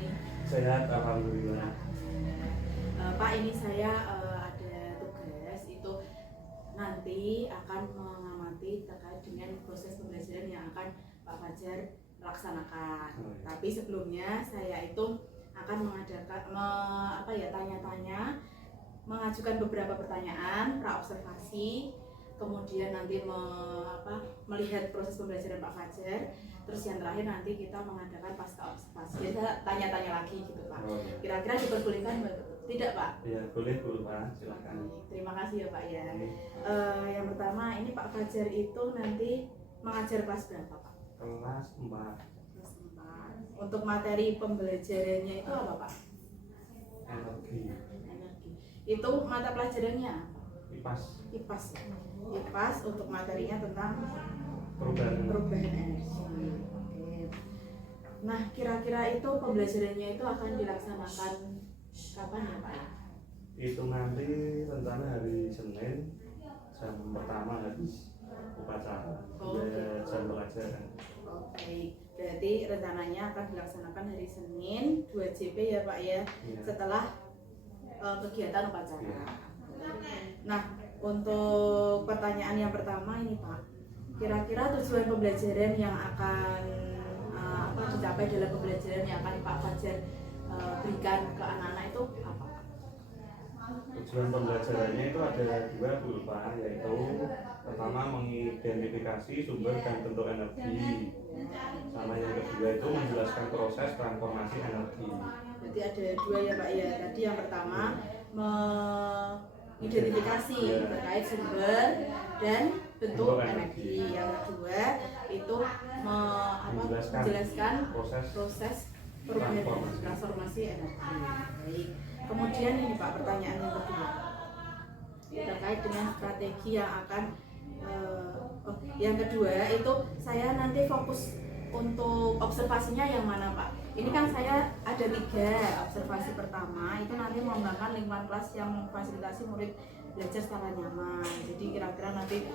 ini? Sehat, alhamdulillah. Pak, ini saya ada tugas itu nanti akan mengamati terkait dengan proses pembelajaran yang akan Pak Fajar laksanakan. Tapi sebelumnya saya itu akan mengadakan tanya-tanya, mengajukan beberapa pertanyaan pra-observasi, kemudian nanti melihat proses pembelajaran Pak Fajar, terus yang terakhir nanti kita mengadakan pasca observasi. Jadi tanya-tanya lagi gitu Pak. Kira-kira diperbolehkan tidak Pak? Ya boleh Bu Pak, silakan. Terima kasih ya Pak ya. Yang pertama ini Pak Fajar itu nanti mengajar kelas berapa Pak? Kelas 4. Kelas 4. Untuk materi pembelajarannya itu apa Pak? Energi. Itu mata pelajarannya apa? IPAS. IPAS. IPAS untuk materinya tentang perubahan energi. Oke. Nah, kira-kira itu pembelajarannya itu akan dilaksanakan kapan ya Pak? Itu nanti rencana hari Senin jam pertama habis upacara. Jam pelajaran. Oke. Berarti rencananya akan dilaksanakan hari Senin 2 JP ya Pak ya. Setelah kegiatan upacara. Nah, untuk pertanyaan yang pertama ini Pak, kira-kira tujuan pembelajaran yang akan dicapai dalam pembelajaran yang akan Pak Fajar berikan ke anak-anak itu apa? Tujuan pembelajarannya itu ada 2 Bu Pak, yaitu pertama mengidentifikasi sumber dan bentuk energi, sama yang kedua itu menjelaskan proses transformasi energi. Berarti ada 2 ya Pak ya. Tadi yang pertama mengidentifikasi terkait sumber dan bentuk energi. Yang kedua itu menjelaskan proses perubahan transformasi energi. Baik. Kemudian ini Pak, pertanyaan yang kedua terkait dengan strategi yang akan yang kedua itu saya nanti fokus untuk observasinya yang mana Pak? Ini kan saya ada 3 observasi. Pertama itu nanti mengembangkan lingkungan kelas yang memfasilitasi murid belajar secara nyaman. Jadi kira-kira nanti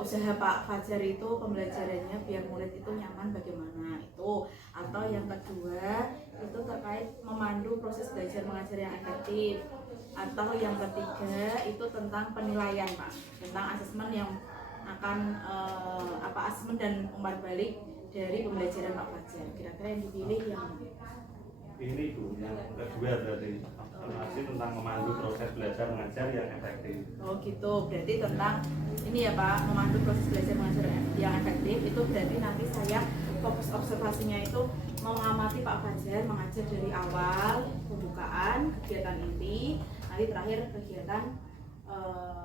usaha Pak Fajar itu pembelajarannya biar murid itu nyaman bagaimana itu. Atau yang kedua itu terkait memandu proses belajar mengajar yang efektif. Atau yang ketiga itu tentang penilaian Pak, tentang asesmen yang akan asesmen dan umpan balik dari pembelajaran Pak Fajar. Kira-kira yang dipilih yang ini Bu, yang kedua berarti observasi tentang memandu proses belajar mengajar yang efektif. Oh gitu, berarti tentang ini ya Pak, memandu proses belajar mengajar yang efektif. Itu berarti nanti saya fokus observasinya itu mengamati Pak Fajar mengajar dari awal pembukaan, kegiatan inti, nanti terakhir kegiatan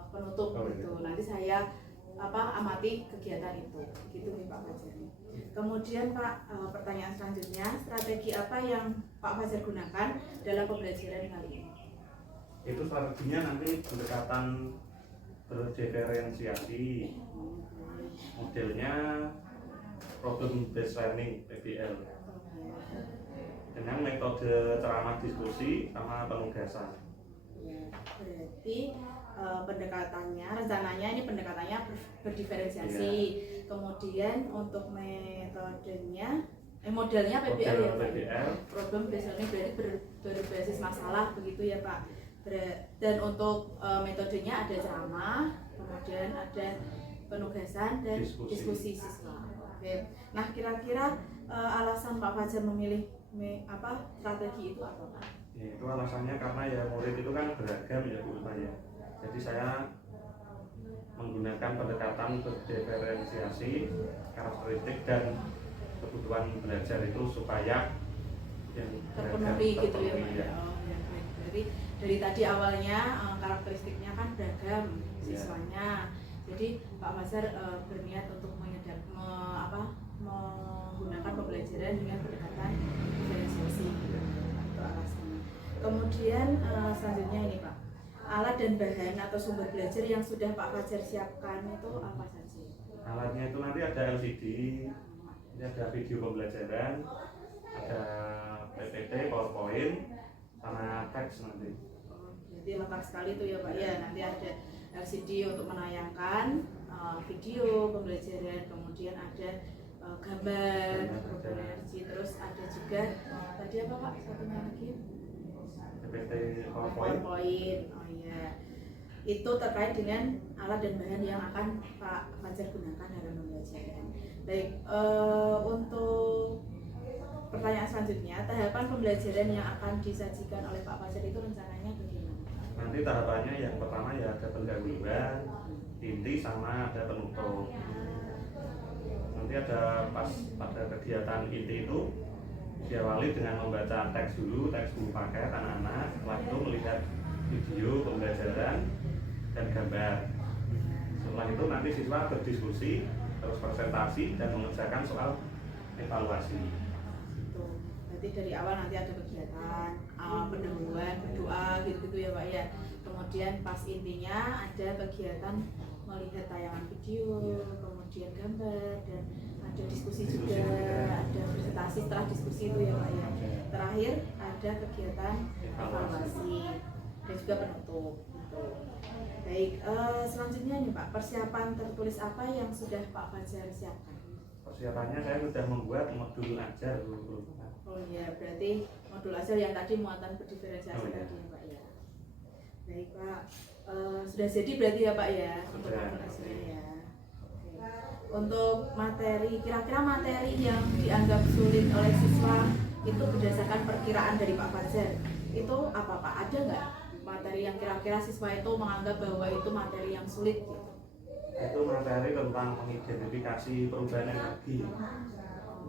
penutup gitu. Nanti saya amati kegiatan itu, gitu nih Pak Fajar. Kemudian Pak, pertanyaan selanjutnya, strategi apa yang Pak Fajar gunakan dalam pembelajaran kali ini? Itu strateginya nanti pendekatan berdiferensiasi, modelnya problem based learning (PBL), dengan metode ceramah diskusi sama penugasan. Berarti pendekatannya, rencananya ini pendekatannya berdiferensiasi. Kemudian untuk metodenya, modelnya PBL ya Pak. Problem based learning berarti berbasis masalah begitu ya Pak. Dan untuk metodenya ada ceramah, kemudian ada penugasan dan diskusi siswa. Oke. Nah kira-kira alasan Pak Fajar memilih strategi itu apa Pak? Ya, itu alasannya karena ya murid itu kan beragam ya Bu ya. Jadi saya menggunakan pendekatan berdiferensiasi karakteristik dan kebutuhan belajar itu supaya yang terpenuhi gitu ya Pak. Ya. Jadi dari tadi awalnya karakteristiknya kan beragam siswanya. Jadi Pak Fajar berniat untuk menggunakan pembelajaran dengan pendekatan diferensiasi. Itu alasannya. Kemudian selanjutnya ini Pak, alat dan bahan atau sumber belajar yang sudah Pak Fajar siapkan itu apa saja? Alatnya itu nanti ada LCD, ini ada video pembelajaran, ada PPT, PowerPoint, sama teks nanti. Jadi lengkap sekali itu ya Pak ya. Nanti ada LCD untuk menayangkan video pembelajaran, kemudian ada gambar, perubahan energi, terus ada juga tadi apa Pak? Satunya lagi? PPT PowerPoint. Oh iya. Itu terkait dengan alat dan bahan yang akan Pak Fajar gunakan dalam pembelajaran. Baik, untuk pertanyaan selanjutnya, tahapan pembelajaran yang akan disajikan oleh Pak Fajar itu rencananya bagaimana? Nanti tahapannya yang pertama ya ada pendahuluan, inti sama ada penutup. Nanti ada pas pada kegiatan inti itu diawali dengan membaca teks dulu, teks buku paket anak-anak, setelah itu melihat video pembelajaran dan gambar. Setelah itu nanti siswa berdiskusi, terus presentasi dan mengerjakan soal evaluasi. Itu berarti dari awal nanti ada kegiatan pendahuluan, berdoa gitu-gitu ya Pak ya. Kemudian pas intinya ada kegiatan melihat tayangan video, kemudian gambar, dan ada diskusi juga, ada presentasi setelah diskusi itu ya Pak ya. Terakhir ada kegiatan evaluasi dan juga penutup gitu. Baik, selanjutnya nih Pak, persiapan tertulis apa yang sudah Pak Fajar siapkan? Persiapannya saya sudah membuat modul ajar dulu. Oh iya, berarti modul ajar yang tadi muatan berdiferensiasi iya. tadi ya Pak ya. Baik Pak, sudah jadi berarti ya Pak ya untuk modul ajarnya ya. Oke. Untuk materi, kira-kira materi yang dianggap sulit oleh siswa itu berdasarkan perkiraan dari Pak Fajar, itu apa Pak? Ada nggak materi yang kira-kira siswa itu menganggap bahwa itu materi yang sulit gitu? Itu materi tentang mengidentifikasi perubahan energi.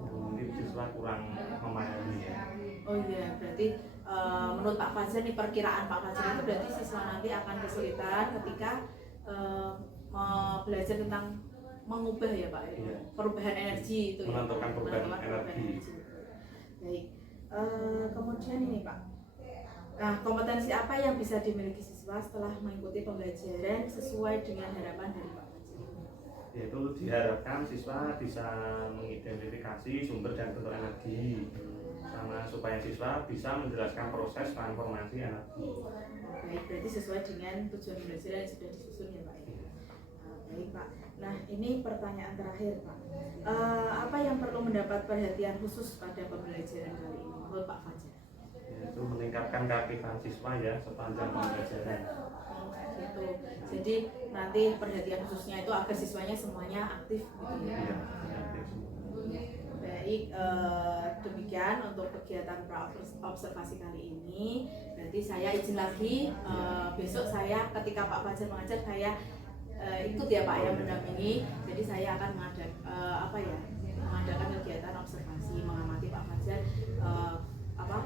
Mungkin siswa kurang memahami ya. Oh iya, berarti menurut Pak Fajar nih, perkiraan Pak Fajar itu berarti siswa nanti akan kesulitan ketika belajar tentang mengubah ya Pak, Iya. perubahan energi itu Menentukan ya, perubahan menentukan energi. Baik, kemudian ini Pak, nah kompetensi apa yang bisa dimiliki siswa setelah mengikuti pembelajaran sesuai dengan harapan dari Pak Fajar? Yaitu diharapkan siswa bisa mengidentifikasi sumber dan bentuk energi, sama supaya siswa bisa menjelaskan proses transformasi energi. Baik, berarti sesuai dengan tujuan pembelajaran yang sudah disusun ya Pak ya. Baik Pak, nah ini pertanyaan terakhir Pak, apa yang perlu mendapat perhatian khusus pada pembelajaran kali ini menurut Pak Fajar? Yaitu meningkatkan keaktifan siswa ya sepanjang pembelajaran. Gitu. Jadi nanti perhatian khususnya itu agar siswanya semuanya aktif gitu ya. Iya, aktif semua. Baik, demikian untuk kegiatan pra-observasi kali ini. Berarti saya izin lagi, besok saya ketika Pak Fajar mengajar saya ikut ya Pak ya, mendampingi. Jadi saya akan mengadakan kegiatan observasi, mengamati Pak Fajar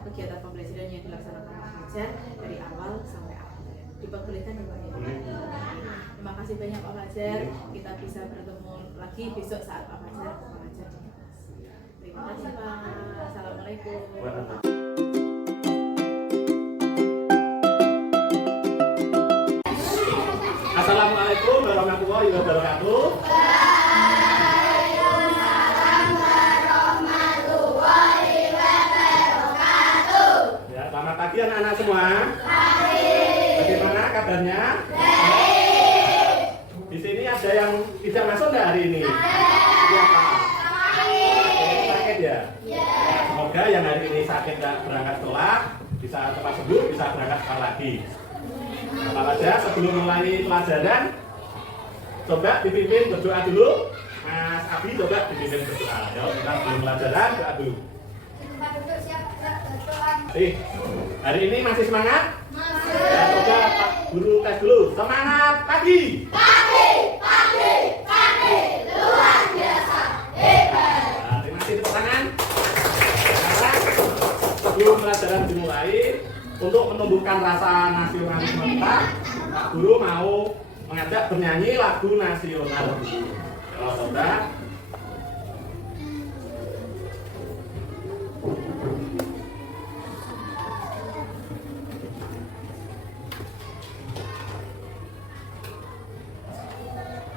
kegiatan pembelajaran yang dilaksanakan Pak Fajar dari awal sampai akhir. Diperbolehkan ya Pak ya. Terima kasih banyak Pak Fajar. Kita bisa bertemu lagi besok saat Pak Fajar mengajar di kelas. Terima kasih Pak. Assalamualaikum. Assalamualaikum warahmatullahi wabarakatuh. Ya, selamat pagi anak-anak semua. Bagaimana kabarnya? Baik. Di sini ada yang tidak masuk nggak hari ini? Siapa? Sakit ya? Semoga yang hari ini sakit dan berangkat sekolah bisa cepat sembuh, bisa berangkat sekolah lagi. Apa saja sebelum mulai pelajaran, coba dipimpin berdoa dulu. Mas Abi coba dipimpin berdoa. Yuk, kita sebelum pelajaran doa dulu. Hari ini masih semangat? Ya, coba Pak Guru tes dulu. Semangat pagi. Luar biasa. Hebat. Nah, terima kasih tepuk tangan. Sekarang sebelum pelajaran dimulai, untuk menumbuhkan rasa nasionalisme kita, Pak Guru mau mengajak bernyanyi lagu nasional. Kalau coba.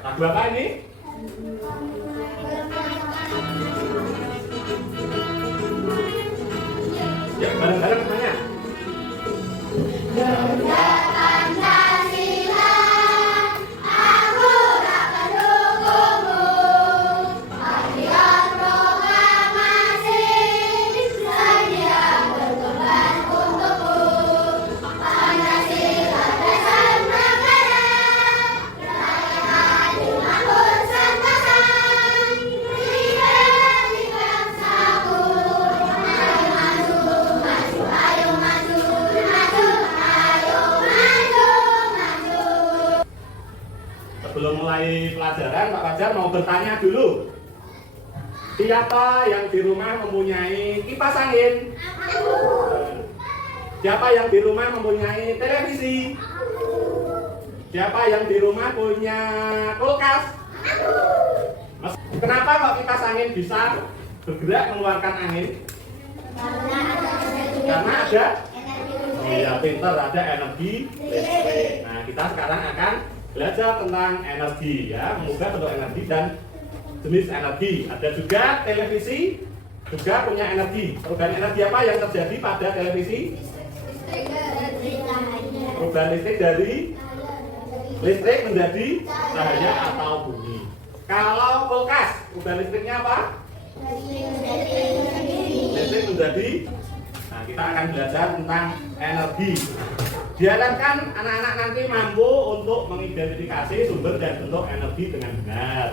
Lagu apa ini? Ya, bareng-bareng semuanya. Aku tak mendukungmu, hadiah mulai pelajaran, Pak Fajar mau bertanya dulu. Siapa yang di rumah mempunyai kipas angin? Siapa yang di rumah mempunyai televisi? Siapa yang di rumah punya kulkas? Kenapa kok kipas angin bisa bergerak mengeluarkan angin? Karena ada ya pinter, ada energi listrik. Nah, kita sekarang akan belajar tentang energi ya, mengubah bentuk energi dan jenis energi. Ada juga televisi juga punya energi. Perubahan energi apa yang terjadi pada televisi? Perubahan listrik dari listrik menjadi cahaya atau bunyi. Kalau kulkas, perubahan listriknya apa? Listrik menjadi. Nah, kita akan belajar tentang energi. Diharapkan anak-anak nanti mampu untuk mengidentifikasi sumber dan bentuk energi dengan benar.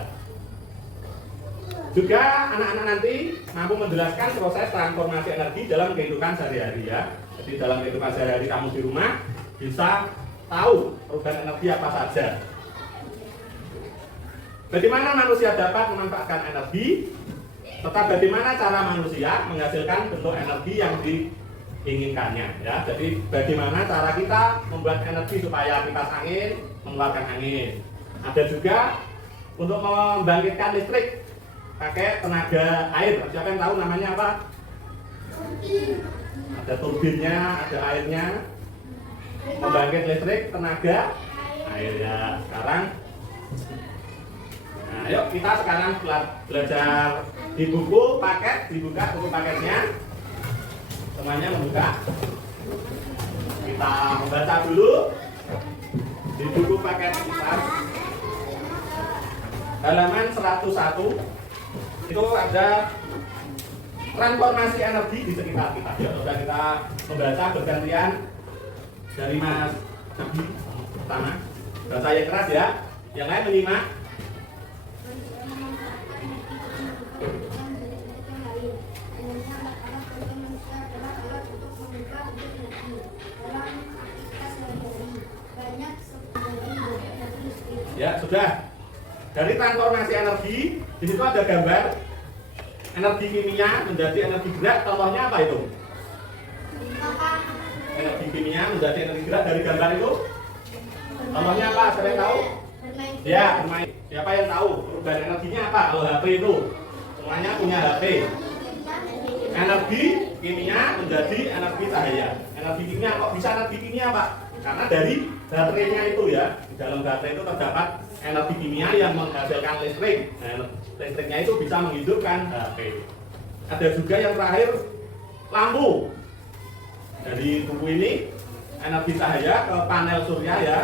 Juga anak-anak nanti mampu menjelaskan proses transformasi energi dalam kehidupan sehari-hari ya. Jadi dalam kehidupan sehari-hari kamu di rumah bisa tahu perubahan energi apa saja. Bagaimana manusia dapat memanfaatkan energi, serta bagaimana cara manusia menghasilkan bentuk energi yang diinginkannya ya. Jadi bagaimana cara kita membuat energi supaya kipas angin mengeluarkan angin. Ada juga untuk membangkitkan listrik pakai tenaga air. Siapa yang tahu namanya apa? Ada turbinnya, ada airnya. Membangkit listrik tenaga air ya. Sekarang nah, yuk kita sekarang belajar di buku paket, dibuka buku paketnya. Semuanya membuka. Kita membaca dulu di buku paket kita. Halaman 101 itu ada transformasi energi di sekitar kita. Ya, sudah kita membaca bergantian dari Mas Nabi pertama. Bahasa yang keras ya. Yang lain menyimak. Ya, sudah. Dari transformasi energi, di situ ada gambar energi kimia menjadi energi gerak. Contohnya apa itu? Energi kimia menjadi energi gerak dari gambar itu. Contohnya apa? Siapa yang tahu? Ya, bermain. Siapa yang tahu perubahan energinya apa? Kalau HP itu, semuanya punya HP. Energi kimia menjadi energi cahaya. Energi kimia kok bisa energi kimia, Pak? Karena dari baterainya itu ya, di dalam baterai itu terdapat energi kimia yang menghasilkan listrik. Nah, listriknya itu bisa menghidupkan HP. Ada juga yang terakhir lampu. Dari buku ini energi cahaya ke panel surya ya,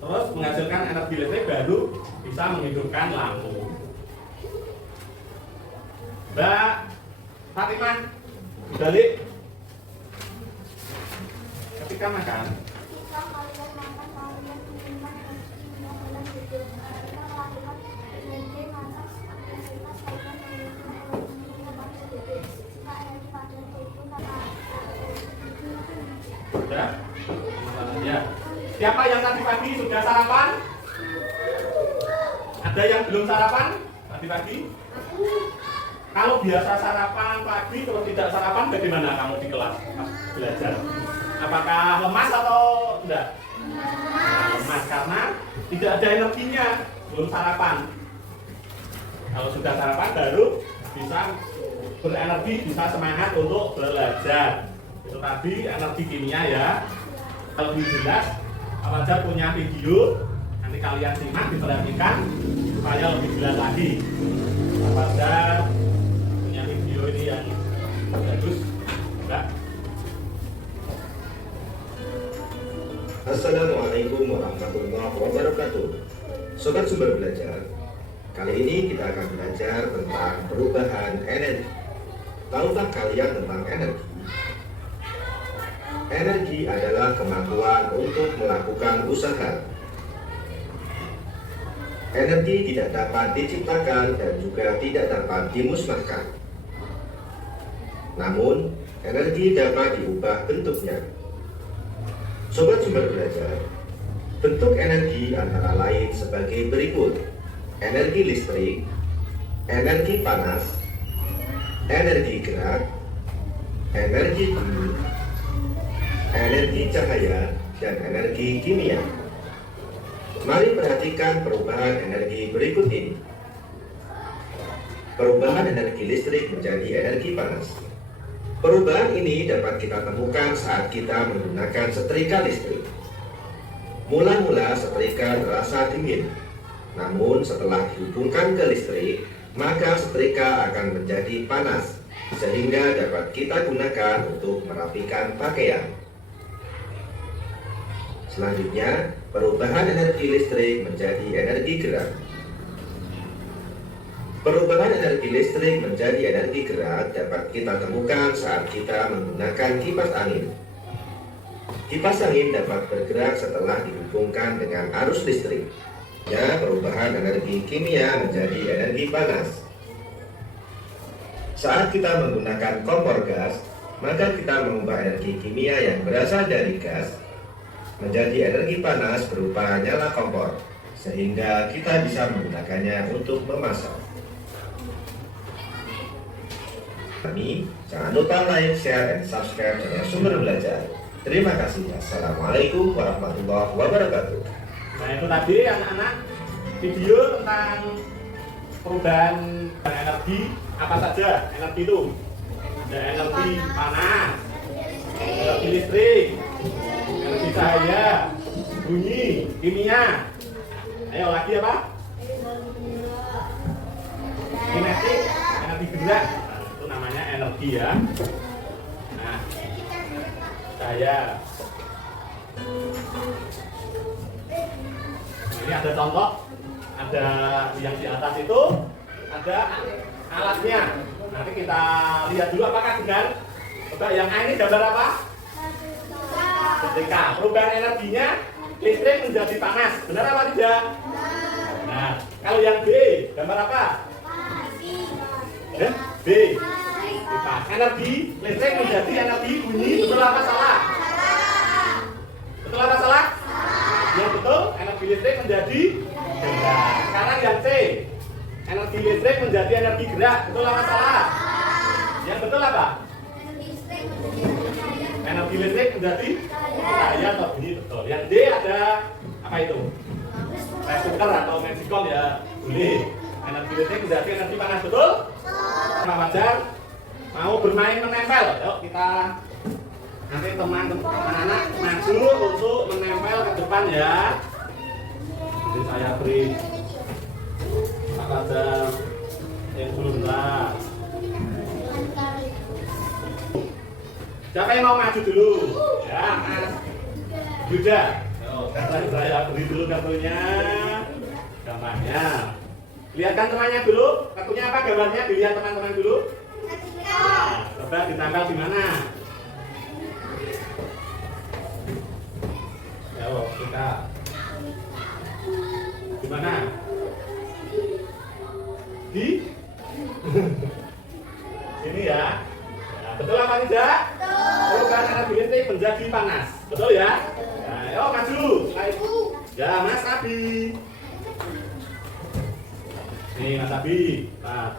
terus menghasilkan energi listrik baru bisa menghidupkan lampu. Mbak Fatimah, balik. Ketika makan sudah? Ya. Siapa yang tadi pagi sudah sarapan? Ada yang belum sarapan tadi pagi? Kalau biasa sarapan pagi, kalau tidak sarapan bagaimana kamu di kelas belajar? Apakah lemas atau enggak? Lemas karena tidak ada energinya, belum sarapan. Kalau sudah sarapan baru bisa berenergi, bisa semangat untuk belajar. Itu tadi energi kimia ya. Kalau lebih jelas, Pak Fajar punya video, nanti kalian simak, diperhatikan supaya lebih jelas lagi. Pak Fajar punya video ini yang bagus, enggak? Assalamualaikum warahmatullahi wabarakatuh. Sobat Sumber Belajar, kali ini kita akan belajar tentang perubahan energi. Tahukah kalian tentang energi? Energi adalah kemampuan untuk melakukan usaha. Energi tidak dapat diciptakan dan juga tidak dapat dimusnahkan. Namun, energi dapat diubah bentuknya. Sobat Sumber Belajar, bentuk energi antara lain sebagai berikut. energi listrik, energi panas, energi gerak, energi bumi, energi cahaya, dan energi kimia. Mari perhatikan perubahan energi berikut ini. Perubahan energi listrik menjadi energi panas. Perubahan ini dapat kita temukan saat kita menggunakan setrika listrik. Mula-mula setrika terasa dingin, namun setelah dihubungkan ke listrik, maka setrika akan menjadi panas, sehingga dapat kita gunakan untuk merapikan pakaian. Selanjutnya, perubahan energi listrik menjadi energi gerak. Perubahan energi listrik menjadi energi gerak dapat kita temukan saat kita menggunakan kipas angin. Kipas angin dapat bergerak setelah dihubungkan dengan arus listrik. Ya, perubahan energi kimia menjadi energi panas. Saat kita menggunakan kompor gas, maka kita mengubah energi kimia yang berasal dari gas menjadi energi panas berupa nyala kompor, sehingga kita bisa menggunakannya untuk memasak. Jangan lupa like, share, dan subscribe channel Sumber Belajar. Terima kasih. Assalamualaikum warahmatullahi wabarakatuh. Nah, itu tadi anak-anak video tentang perubahan energi apa saja. Energi itu ada energi panas, energi listrik, energi cahaya, bunyi, kimia. Ayo lagi apa? Kinetik, energi gerak. Namanya energi ya. Nah, cahaya. Ini ada contoh, ada yang di atas itu ada alatnya. Nanti kita lihat dulu apakah benar. Coba yang A ini gambar apa? Setrika. Perubahan energinya listrik menjadi panas. Benar apa tidak? Nah, kalau yang B gambar apa? B. Energi listrik menjadi energi bunyi. Betul apa salah? Betul apa salah? Yang betul, energi listrik menjadi gerak. Sekarang yang C, energi listrik menjadi energi gerak. Betul apa salah? Yang betul apa? Energi listrik menjadi cahaya atau bunyi. Betul. Yang D ada apa itu? Rice cooker atau magicom ya, boleh. Energi listrik menjadi energi panas. Betul? Pak Fajar mau bermain menempel. Yuk kita nanti teman-teman anak maju untuk menempel ke depan ya. Jadi saya beri Pak Fajar yang belum lah. Siapa yang mau maju dulu? Ya, Mas Yuda. Saya beri dulu kartunya, gambarnya. Lihatkan temannya dulu. Kartunya apa gambarnya? Dilihat teman-teman dulu. Nah, coba ditambal di mana? Ayo kita di mana? Di sini ya. Nah, betul apa tidak? Perubahan energi listrik menjadi panas. Betul ya? Nah, ayo maju. Ya, Mas Abi. Nih Mas Abi. Nah.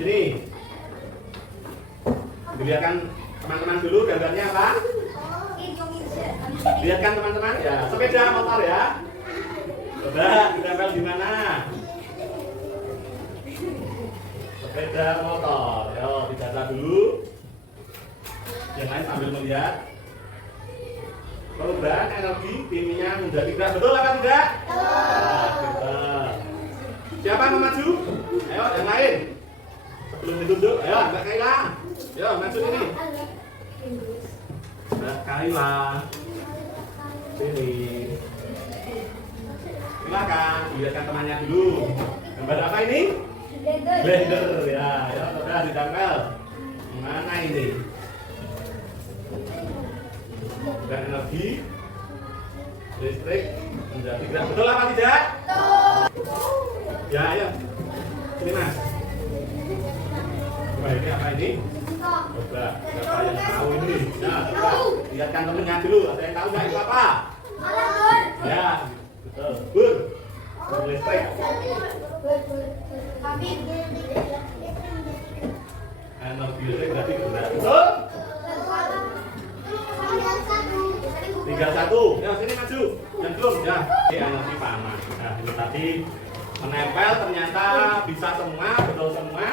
Sini. Dilihatkan teman-teman dulu gambarnya apa? Lihatkan teman-teman ya, sepeda motor ya. Coba ditempel di mana? Sepeda motor. Yo, dicatat dulu. Yang lain sambil melihat. Perubahan energi kimia menjadi gerak. Betul apa tidak? Betul. Siapa yang mau maju? Ayo, yang lain. Sebelum ditunjuk, ayo Mbak Kaila. Ayo, maju ini. Mbak Kaila. Sini. Silakan, dilihatkan temannya dulu. Gambar apa ini? Blender ya. Ya, sudah ditempel. Mana ini? Dan energi listrik menjadi gerak. Betul apa tidak? Betul. Ya, ayo. Ini Mas. Coba ini apa ini? Coba, siapa yang tahu ini? Ya, coba lihatkan temennya dulu. Ada yang tahu nggak itu apa? Ya, Betul. Bur. Listrik. Energi listrik berarti benar. Betul. 31. Ya, sini maju. Dan belum ya. Ini energi panas. Nah, itu tadi menempel ternyata bisa semua, betul semua.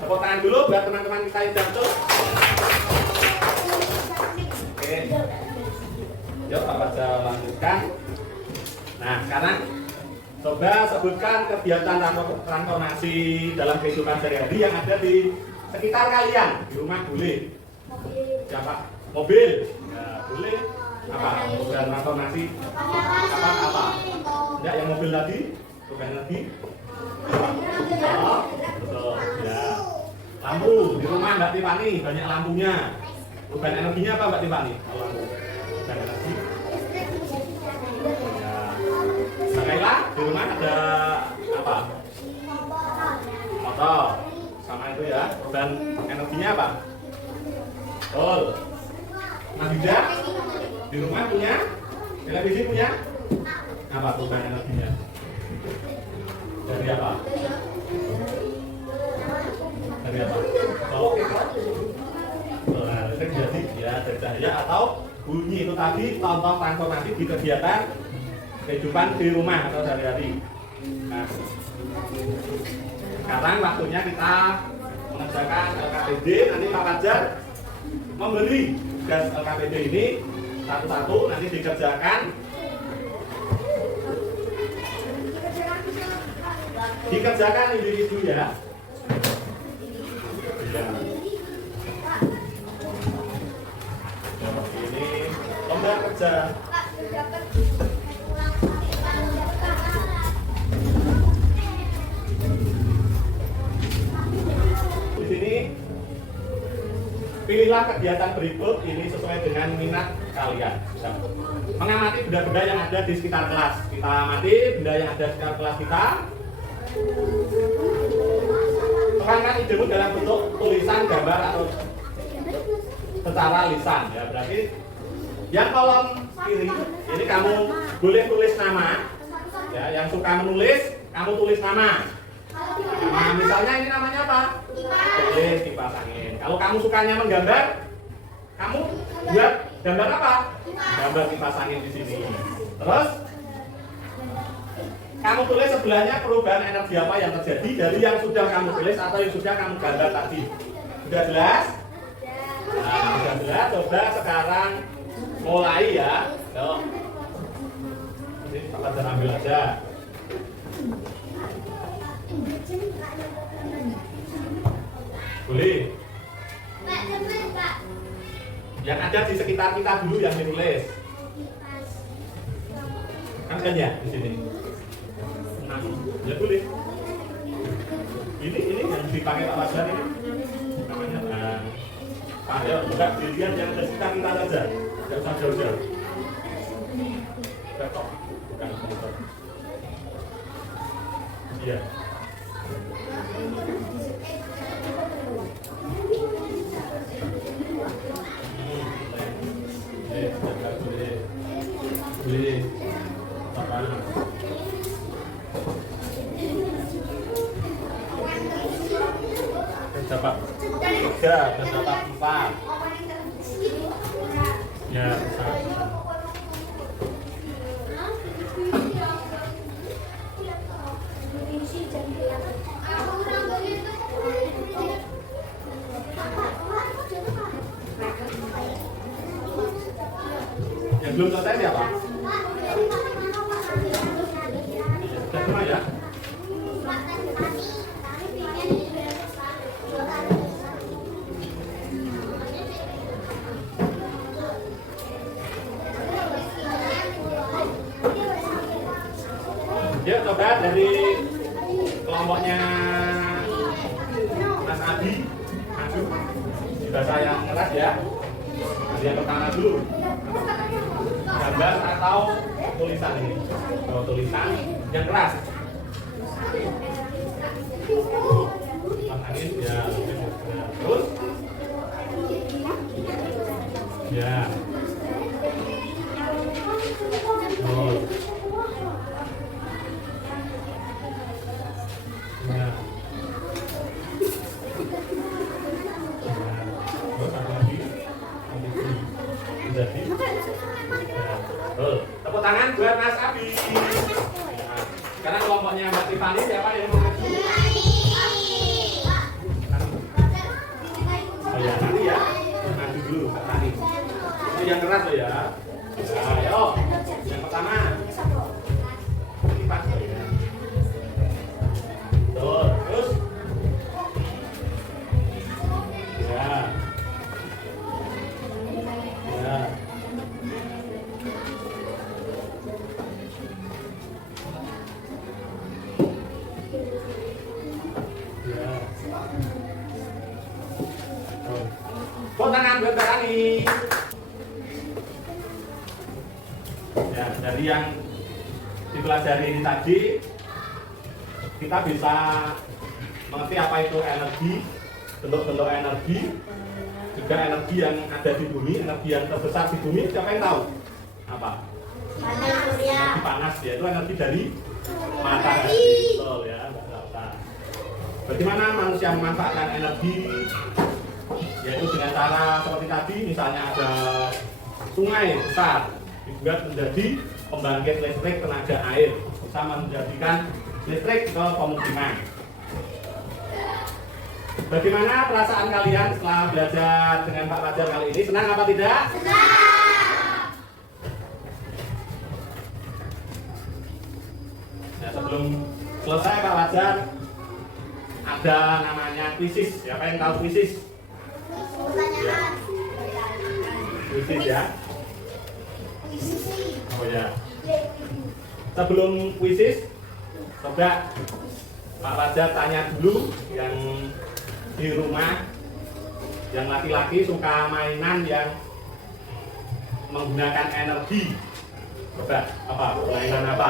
Tepuk tangan dulu buat teman-teman kita yang betul. Oke. Yuk, Pak Baja lanjutkan. Nah, sekarang coba sebutkan kegiatan transformasi dalam kehidupan sehari-hari yang ada di sekitar kalian. Di rumah boleh. Siapa? Mobil. Ya, boleh. Apa? Program transformasi. Apa? Enggak, yang mobil tadi. Bukan lagi. Oh, betul. Ya. Lampu di rumah Mbak Tiffany banyak lampunya. Perubahan energinya apa Mbak Tiffany? Lampu. Perubahan energi. Ya. Mbak Kaila di rumah ada apa? Motor. Sama itu ya. Perubahan energinya apa? Betul. Nabida di rumah punya televisi punya apa perubahan energinya? Dari apa? Dari apa? Kalau listrik jadi ya dari cahaya atau bunyi itu tadi contoh transformasi di kegiatan kehidupan di rumah atau sehari-hari. Nah, sekarang waktunya kita mengerjakan LKPD. Nanti Pak Fajar memberi tugas LKPD ini satu-satu nanti dikerjakan. Dikerjakan individu ya. Seperti ini lomba kerja. Di sini pilihlah kegiatan berikut ini sesuai dengan minat kalian. Mengamati benda-benda yang ada di sekitar kelas. Kita amati benda yang ada di sekitar kelas kita. Terangkan idemu dalam bentuk tulisan, gambar atau secara lisan ya. Berarti yang kolom kiri ini kamu boleh tulis nama ya. Yang suka menulis kamu tulis nama. Nah, misalnya ini namanya apa? Tulis kipas angin. Kalau kamu sukanya menggambar, kamu buat gambar apa? Gambar kipas angin di sini. Terus kamu tulis sebelahnya perubahan energi apa yang terjadi dari yang sudah kamu tulis atau yang sudah kamu gambar tadi. Sudah jelas? Nah, sudah jelas. Coba sekarang mulai ya. Yuk. Ini Pak Fajar ambil aja. Boleh. Yang ada di sekitar kita dulu yang ditulis. Kan ya di sini. Ya boleh. Ini yang dipakai Pak Fajar ini namanya ada enggak dilihat yang ada sekitar kita saja. Tidak usah jauh-jauh. Laptop bukan komputer. Iya. Boleh. Apa? Dapat 3 dan dapat 4 ya bisa. Yang belum selesai siapa? Sudah semua ya? Ya, coba dari kelompoknya Mas Adi maju di bahasa yang keras ya. Dari yang pertama dulu, gambar atau tulisan ini. Kalau tulisan yang keras Mas Adi ya, terus ya. Oh. Tepuk tangan buat Mas Abi. Nah, sekarang kelompoknya Mbak Tiffany siapa yang mau maju? Oh ya, nanti ya. Maju dulu, Mbak Tani. Itu yang keras loh ya. Nah, ayo. Yang pertama. Lipat ya. Tuh, terus. Ya. Ya. Tepuk tangan buat Mbak Tani. Ya, dari yang dipelajari ini tadi kita bisa mengerti apa itu energi, bentuk-bentuk energi, juga energi yang ada di bumi, energi yang terbesar di bumi. Siapa yang tahu? Apa? Energi panas, yaitu energi dari matahari. Betul ya, Mbak Lauta. Bagaimana manusia memanfaatkan energi? Yaitu dengan cara seperti tadi, misalnya ada sungai besar dibuat menjadi pembangkit listrik tenaga air, bisa menjadikan listrik ke pemukiman. Bagaimana perasaan kalian setelah belajar dengan Pak Fajar kali ini? Senang apa tidak? Senang. Ya, sebelum selesai Pak Fajar, ada namanya kuisis. Siapa yang tahu kuisis? Ya. Kuisis ya. Oh ya. Sebelum kuisis, coba Pak Fajar tanya dulu yang di rumah, yang laki-laki suka mainan yang menggunakan energi. Coba apa? Mainan apa?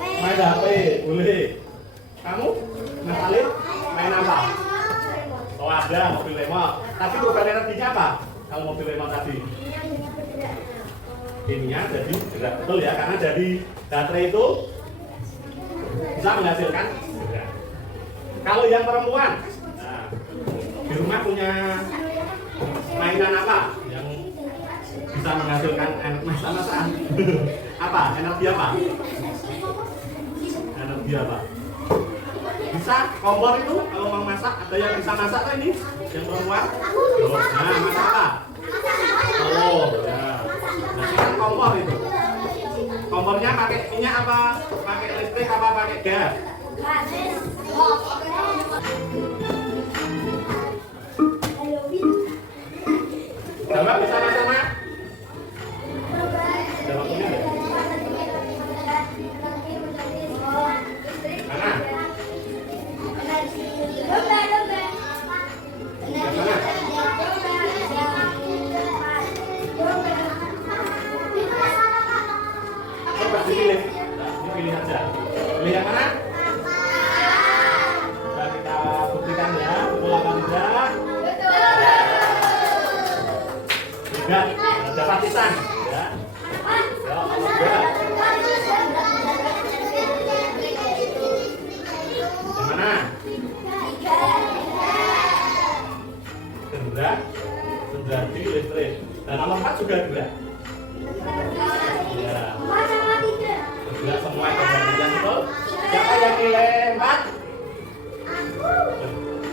Main HP, boleh. Kamu, Mas Alif, main apa? Oh ada, mobil remote. Tapi bukan energinya apa? Kalau mobil remote tadi ininya jadi gerak, betul ya, karena dari baterai itu bisa menghasilkan gerak. Kalau yang perempuan, nah, di rumah punya mainan apa yang bisa menghasilkan masa-masaan? Apa? Energi apa? Energi apa? Bisa kompor itu kalau mau masak, ada yang bisa masak kan ini? Yang perempuan? Nah, masak apa? Oh, ya. Nah, kan kompor itu. Kompornya pakai minyak apa? Pakai listrik apa pakai gas? Coba bersama-sama. Ada waktunya nggak? Mana? Yang mana? Coba dipilih. Dipilih aja. Pilih yang mana? Coba kita buktikan ya. Betul apa tidak? Tidak. Dapat tisan. Ya. Ya, tidak. Yang mana? Gerak. Berarti listrik. Dan nomor 4 juga gerak. Ya. Gerak semua kebanyakan betul. Siapa yang nilai 4?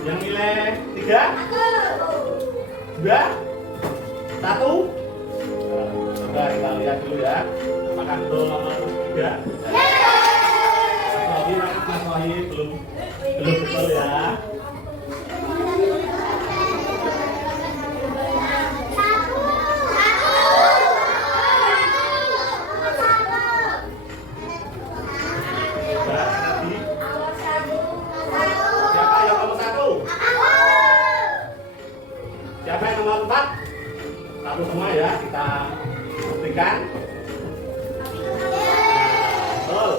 Yang nilai 3? 2? 1? Coba kita lihat dulu ya. Apakah betul nomor 3? Mas Wahid belum betul ya. Siapa yang nomor 4? Satu semua ya, kita buktikan. Betul.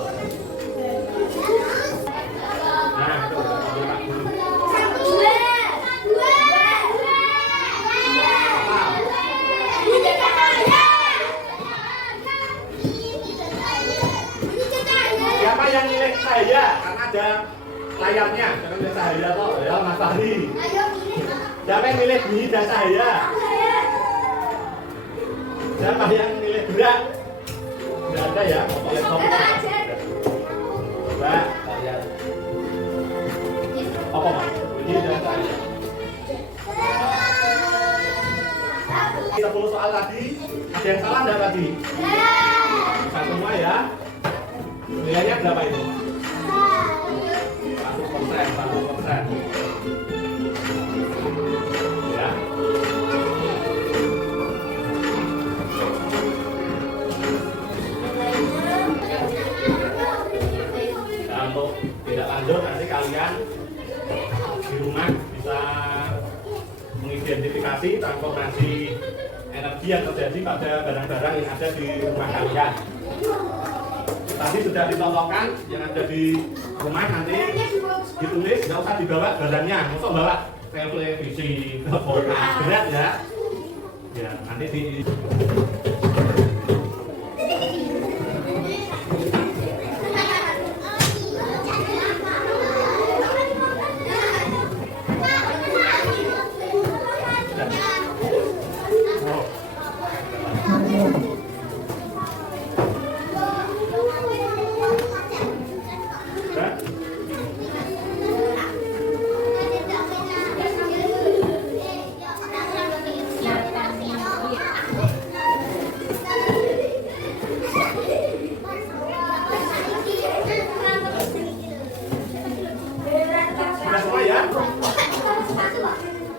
Nah, itu udah ambil Pak dulu. Siapa yang milik saya? Karena ada layarnya, jangan milik saya toh, ya Mas Fahri. Siapa yang milih bunyi dan cahaya? Siapa yang milih gerak? Tidak ada ada ya, foto laptop. Coba kalian. Apa mas? Ini udah saya. 10 soal tadi, ada yang salah nggak tadi? Bisa semua ya. Nilainya berapa itu? 1%. Ya. Nah, untuk tidak lanjut nanti kalian di rumah bisa mengidentifikasi transformasi energi yang terjadi pada barang-barang yang ada di rumah kalian. Tadi sudah dicontohkan yang ada di rumah, nanti ditulis, nggak usah dibawa barangnya, masuk bawa televisi, berat ya. Ya nanti di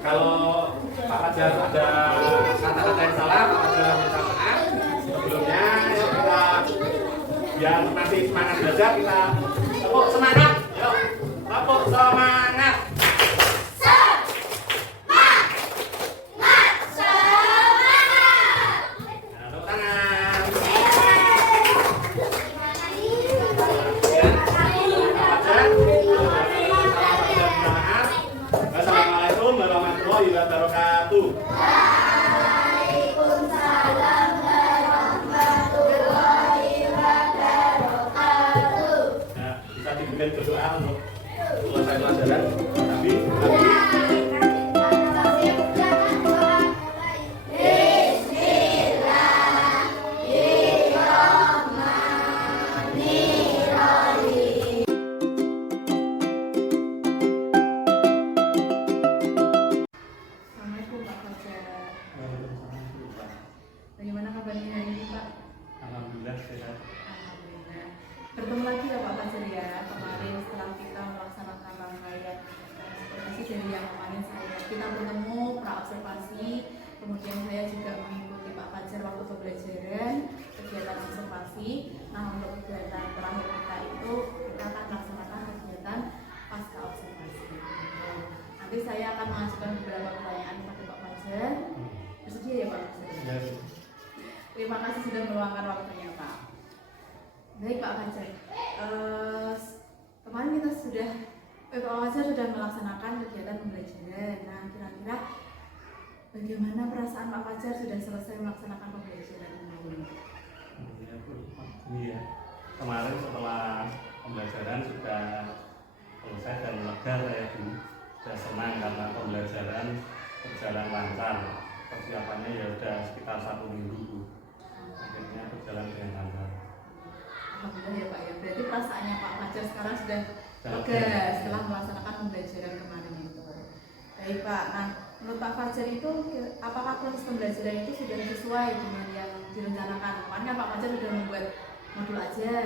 kalau Pak Fajar ada kata-kata yang salah, Pak Fajar minta maaf sebelumnya. Kita biar masih semangat belajar, kita tepuk semangat, yuk tepuk semangat. Assalamualaikum warahmatullahi wabarakatuh. Waalaikumsalam warahmatullahi wabarakatuh. Nah, bisa dibikin berdoa untuk selesai pelajaran. Tapi Bagaimana kabarnya hari ini Pak? alhamdulillah sehat. Alhamdulillah. Bertemu lagi ya Pak Fajar ya. Kemarin setelah kita melaksanakan rangkaian seperti dari yang kemarin kita bertemu pra-observasi, kemudian saya juga mengikuti Pak Fajar waktu pembelajaran kegiatan observasi. Nah untuk kegiatan terakhir kita itu kita akan melaksanakan kegiatan pasca observasi. Nanti saya akan mengajukan beberapa pertanyaan kepada Pak Fajar. Bersedia ya Pak Fajar? Terima kasih sudah meluangkan waktunya Pak. Baik Pak Fajar, kemarin kita Pak Fajar sudah melaksanakan kegiatan pembelajaran. Nah kira-kira bagaimana perasaan Pak Fajar sudah selesai melaksanakan pembelajaran kemarin? Iya, kemarin setelah pembelajaran sudah selesai dan lega saya sudah senang karena pembelajaran berjalan lancar. Persiapannya ya sudah sekitar 1 minggu, akhirnya berjalan dengan lancar. Alhamdulillah ya Pak ya. Berarti perasaannya Pak Fajar sekarang sudah lega setelah melaksanakan pembelajaran kemarin itu. Baik Pak. Nah menurut Pak Fajar itu apakah proses pembelajaran itu sudah sesuai dengan yang direncanakan? Kemarin kan Pak Fajar sudah membuat modul ajar.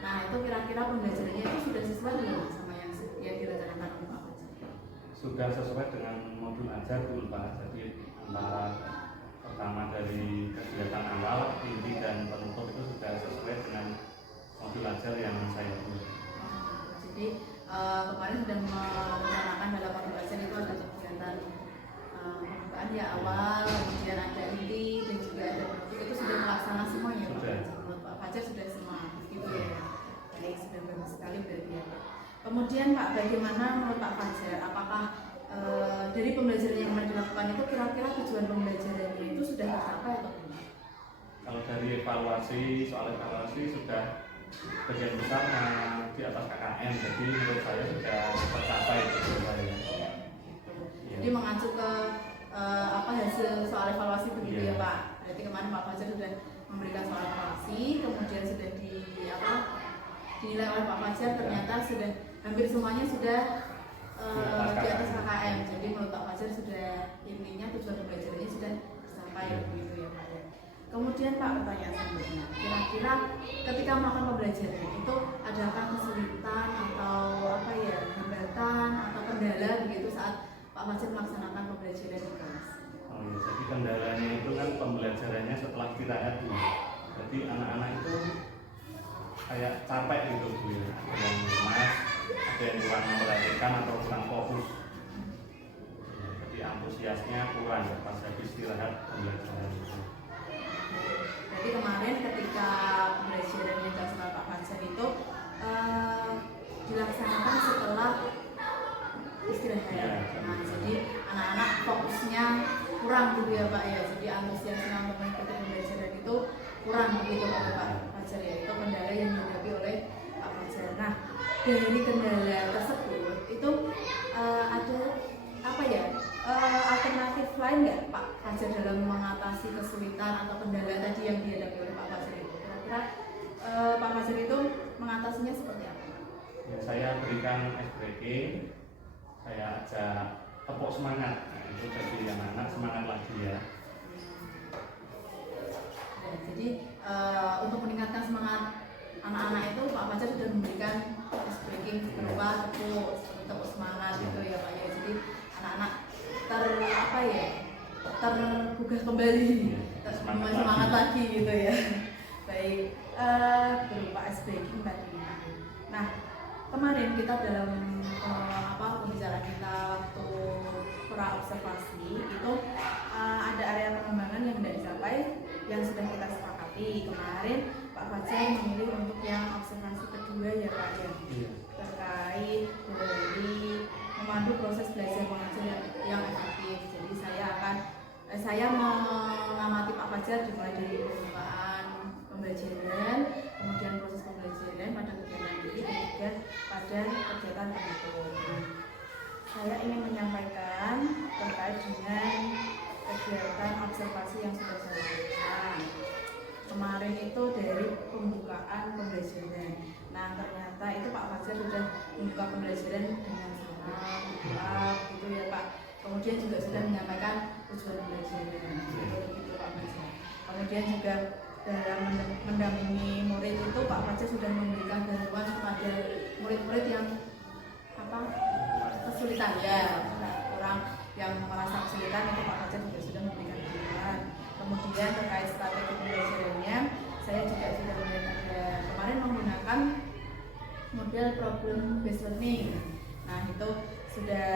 Nah itu kira-kira pembelajarannya itu sudah sesuai belum sama yang direncanakan oleh Pak Fajar? Sudah sesuai dengan modul ajar dulu Pak. Jadi antara pertama dari kegiatan awal, inti dan penutup itu sudah sesuai dengan modul ajar yang saya buat. Jadi kemarin sudah merencanakan dalam modul ajar itu ada kegiatan pembukaan ya awal, kemudian ada inti dan juga ada penutup, itu sudah melaksanakan semuanya Pak Fajar. Menurut Pak Fajar sudah semua gitu ya. Baik, sudah bagus sekali berarti ya Pak. Kemudian Pak, bagaimana menurut Pak Fajar? Apakah dari pembelajaran yang kemarin dilakukan itu kira-kira tujuan pembelajarannya itu sudah tercapai atau belum? Kalau dari soal evaluasi sudah bagian besar di atas KKN, jadi menurut saya sudah tercapai tujuan saya. Jadi mengacu ke hasil soal evaluasi begitu ya Pak. Berarti kemarin Pak Fajar sudah memberikan soal evaluasi, kemudian sudah Fajar ternyata sudah hampir semuanya sudah di atas KKM. Jadi menurut Pak Fajar sudah intinya tujuan pembelajarannya sudah tercapai begitu ya Pak ya. Kemudian Pak, pertanyaan selanjutnya, kira-kira ketika melakukan pembelajaran itu adakah kesulitan atau apa ya, hambatan atau kendala begitu saat Pak Fajar melaksanakan pembelajaran di kelas? Oh iya, jadi kendalanya itu kan pembelajarannya setelah istirahat dulu. Jadi anak-anak itu kayak capek gitu Bu ya. Ada yang lemas, ada yang kurang memperhatikan atau kurang fokus. Jadi antusiasnya kurang pas habis istirahat pembelajaran itu. Jadi kemarin ketika pembelajaran yang dilaksanakan Pak Fajar itu dilaksanakan setelah istirahat. Ya, Nah, jadi anak-anak fokusnya kurang gitu ya Pak ya. Jadi antusiasnya untuk mengikuti pembelajaran itu kurang begitu oleh Pak Fajar ya. Itu kendala yang dihadapi oleh Pak Fajar. Nah, dari kendala tersebut itu ada apa ya, alternatif lain nggak Pak Fajar dalam mengatasi kesulitan atau kendala tadi yang dihadapi oleh Pak Fajar itu? Kira-kira Pak Fajar itu mengatasinya seperti apa? Ya, saya berikan ice breaking, saya ajak tepuk semangat. Nah, itu jadi anak-anak semangat lagi ya. Ya, jadi untuk meningkatkan semangat anak-anak itu Pak Fajar sudah memberikan ice breaking berupa tepuk semangat gitu ya Pak ya. Jadi anak-anak tergugah kembali, semangat lagi gitu ya. Baik, berupa ice breaking tadi. Nah, kemarin kita dalam pembicaraan kita waktu pra observasi itu ada area pengembangan yang tidak dicapai yang sudah kita sepakati. Kemarin Pak Fajar memilih untuk yang observasi kedua ya Pak ya, terkait dari memandu proses belajar mengajar yang efektif. Jadi saya mengamati Pak Fajar dimulai dari pembukaan pembelajaran, kemudian proses pembelajaran pada kegiatan ini dan juga pada kegiatan berhitung. Saya ingin menyampaikan terkait dengan kegiatan observasi yang sudah saya lakukan. Kemarin itu dari pembukaan pembelajaran. Nah, ternyata itu Pak Fajar sudah membuka pembelajaran dengan salam, doa, gitu ya Pak. Kemudian juga sudah menyampaikan tujuan pembelajaran. Begitu Pak Fajar. Kemudian juga dalam mendampingi murid itu Pak Fajar sudah memberikan bantuan kepada murid-murid yang kesulitan ya, orang yang merasa kesulitan itu Pak Fajar juga sudah memberikan bantuan. Kemudian terkait strategi pembelajarannya, saya juga sudah kemarin menggunakan model problem based learning. Nah, itu sudah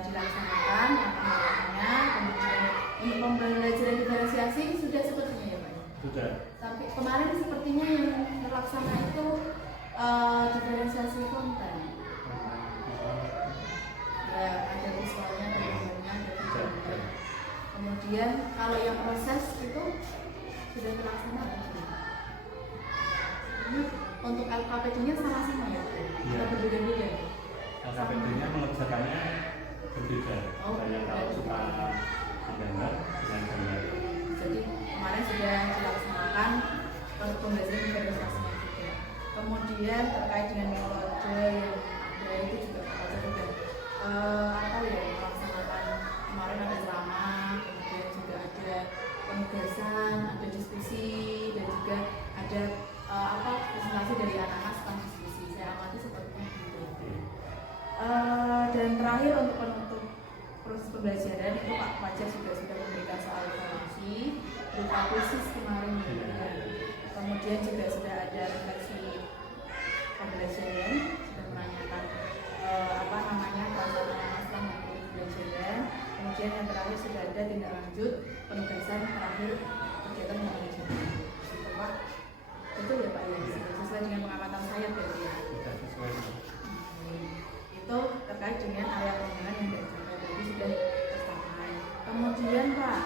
dilaksanakan langkah-langkahnya. Kemudian untuk pembelajaran diferensiasi sudah sepertinya ya Pak? Sudah. Tapi kemarin sepertinya yang terlaksana itu diferensiasi konten. Ya, ada visualnya, ada gambarnya, ada videonya. Kemudian kalau yang proses itu sudah terlaksana belum? Ini untuk LKPD-nya sama-sama ya? Atau berbeda-beda? LKPD-nya mengerjakannya berbeda. Saya kalau suka menggambar dengan gambar. Jadi kemarin sudah dilaksanakan pembelajaran diferensiasinya juga. Kemudian terkait dengan metode yang ada itu juga sudah melaksanakan. Kemarin ada ceramah, kemudian juga ada penugasan, ada diskusi, dan juga ada presentasi dari anak-anak setelah diskusi. Saya amati seperti itu. Dan terakhir untuk penutup proses pembelajaran itu Pak Fajar juga sudah memberikan soal evaluasi berupa kuisis kemarin ya. Kemudian juga sudah ada refleksi pembelajaran, sudah menanyakan perasaan setelah mengikuti pembelajaran. Kemudian yang terakhir sudah ada tindak lanjut penugasan terakhir kegiatan pembelajaran. Gitu, Pak. Itu ya Pak ya, sesuai dengan pengamatan saya berarti ya. Itu terkait dengan area pengembangan yang dicapai tadi sudah tercapai. Kemudian Pak,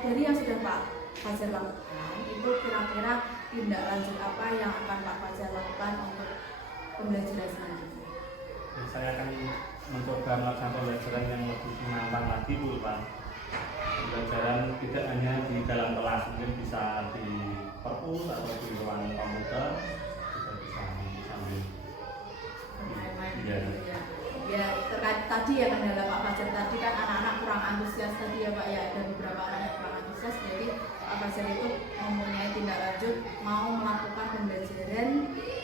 dari yang sudah Pak Fajar lakukan, itu kira-kira tindak lanjut apa yang akan Pak Fajar lakukan untuk pembelajaran selanjutnya? Saya akan mencoba melakukan pembelajaran yang lebih menantang lagi Bu Pak. Pembelajaran tidak hanya di dalam kelas, mungkin bisa di perpus atau di ruang komputer, juga bisa. bermain-main Iya. gitu ya. Ya terkait tadi ya kendala Pak Fajar tadi kan anak-anak kurang antusias tadi ya Pak ya, ada beberapa anak yang kurang antusias, jadi Pak Fajar itu mempunyai tindak lanjut mau melakukan pembelajaran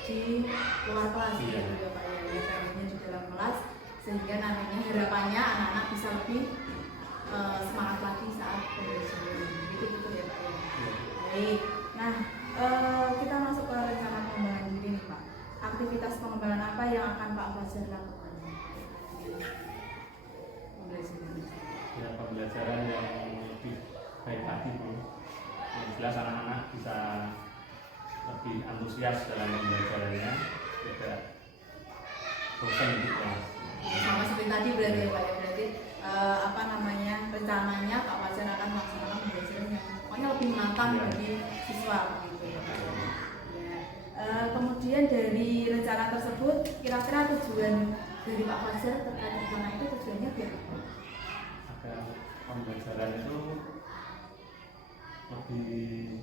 di luar kelas Iya. gitu ya Pak ya, bukannya di dalam kelas, sehingga nantinya harapannya anak-anak bisa lebih semangat lagi saat pembelajaran gitu ya Pak ya. Baik, nah kita masuk ke rencana pengembangan diri nih Pak. Aktivitas pengembangan apa yang akan Pak Fajar lakukan? Ya, pembelajaran yang lebih baik lagi Bu. Yang jelas anak-anak bisa lebih antusias dalam pembelajarannya, tidak bosan gitu ya. Sama seperti tadi berarti ya Pak ya, berarti rencananya Pak Fajar akan melaksanakan pembelajaran yang pokoknya lebih menantang Iya. bagi siswa gitu ya Pak ya. Kemudian dari rencana tersebut kira-kira tujuan dari Pak Fajar terkait rencana itu tujuannya biar apa? Agar pembelajaran itu lebih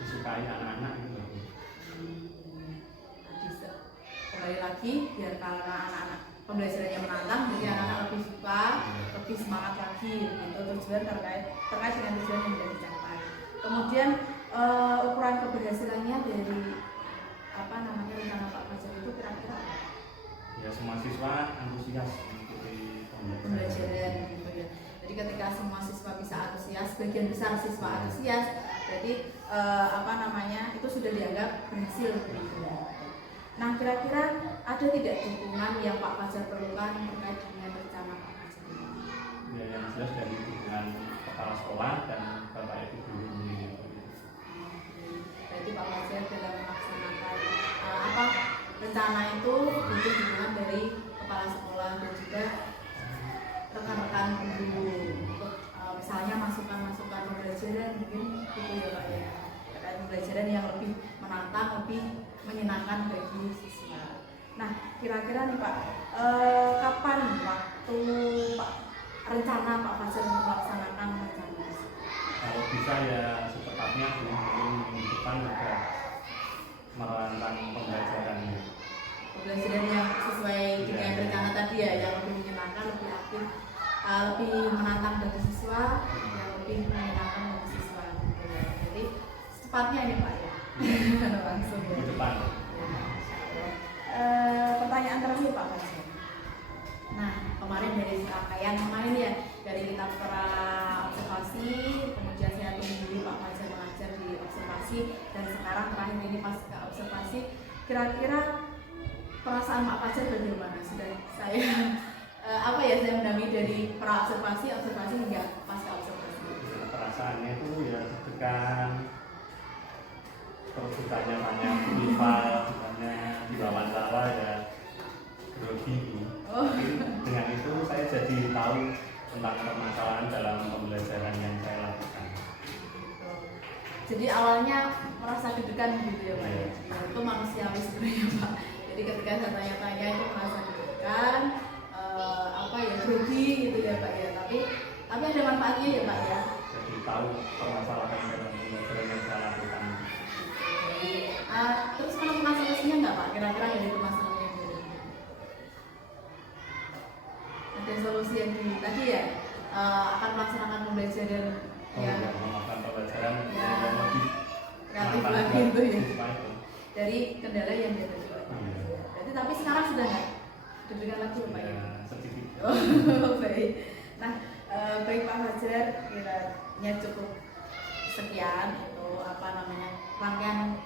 disukai anak-anak gitu loh. Kembali lagi biar karena anak-anak pembelajarannya menantang, jadi anak-anak lebih suka, lebih semangat lagi gitu, tujuan terkait dengan tujuan yang sudah dicapai. Kemudian ukuran keberhasilannya dari rencana Pak Fajar itu kira-kira apa? Ya, semua siswa antusias mengikuti Pembelajaran gitu ya. Jadi ketika semua siswa bisa antusias, sebagian besar siswa antusias, berarti itu sudah dianggap berhasil gitu ya. Nah, kira-kira ada tidak dukungan yang Pak Fajar perlukan terkait dengan rencana Pak Fajar ini? Ya, yang jelas dari dukungan kepala sekolah dan bapak ibu guru gitu. Berarti Pak Fajar dalam melaksanakan rencana itu butuh dukungan dari kepala sekolah dan juga rekan-rekan guru untuk misalnya masukan-masukan pembelajaran mungkin gitu ya Pak ya, terkait pembelajaran yang lebih menantang, lebih menyenangkan bagi siswa. Nah, kira-kira nih Pak, kapan waktu rencana Pak Fajar untuk melaksanakan rencana? Kalau bisa ya secepatnya mungkin minggu depan ada merancang pembelajarannya. Pembelajaran yang sesuai dengan rencana tadi ya, yang lebih menyenangkan, lebih aktif, lebih menantang bagi siswa, yang lebih menyenangkan bagi siswa gitu ya. Jadi secepatnya ini Pak ya. Langsung ya. Di depan. Pertanyaan terakhir Pak Fajar. Nah, kemarin dari serangkaian kemarin ya, dari kita pra observasi, kemudian saya tunggu dulu Pak Fajar mengajar di observasi, dan sekarang terakhir ini pasca observasi, kira-kira perasaan Pak Fajar bagaimana? Sudah saya saya mendampingi dari pra observasi hingga pasca observasi. Perasaannya itu ya deg-degan, terus ditanya-tanya rival, ditanya diwawancara ya grogi. Tapi dengan itu saya jadi tahu tentang permasalahan dalam pembelajaran yang saya lakukan. Jadi awalnya merasa deg-degan gitu ya Pak ya. Iya. Itu manusiawi sebenarnya Pak. Jadi ketika saya tanya-tanya itu merasa deg-degan, grogi gitu ya Pak ya. Tapi ada manfaatnya ya Pak ya. Jadi tahu permasalahan dalam pembelajaran yang saya lakukan. Terus menemukan solusinya nggak Pak? Kira-kira dari permasalahan yang ada solusi yang tadi ya, akan melaksanakan pembelajaran yang melakukan pembelajaran ya, yang lebih kreatif lagi itu ya, siswa itu. dari kendala yang dia terjadi. Berarti tapi sekarang sudah nggak deg-degan lagi ya Pak ya? Sedikit. Oh, baik. Nah, baik Pak Fajar, kiranya cukup sekian itu rangkaian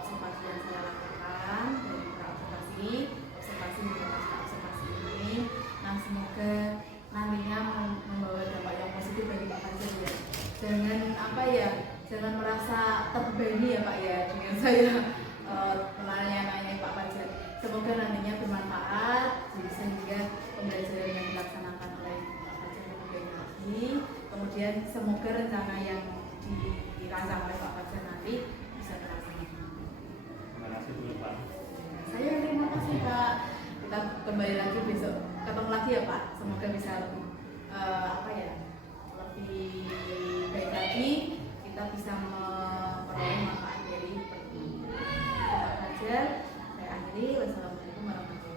observasi yang saya lakukan dari observasi hingga pasca observasi ini. Nah, semoga nantinya membawa dampak yang positif bagi Pak Fajar ya. Jangan merasa terbebani ya Pak ya dengan saya menanya-nanya Pak Fajar. Semoga nantinya bermanfaat sehingga pembelajaran yang dilaksanakan oleh Pak Fajar lebih baik lagi. Kemudian semoga rencana yang dirancang oleh Pak Fajar nanti bisa terlaksana. Terima kasih dulu Pak. Saya terima kasih Pak. Kita kembali lagi besok, ketemu lagi ya Pak. Semoga bisa lebih lebih baik lagi. Kita bisa memperoleh manfaat dari pertemuan. akhiri. Wassalamualaikum warahmatullahi wabarakatuh.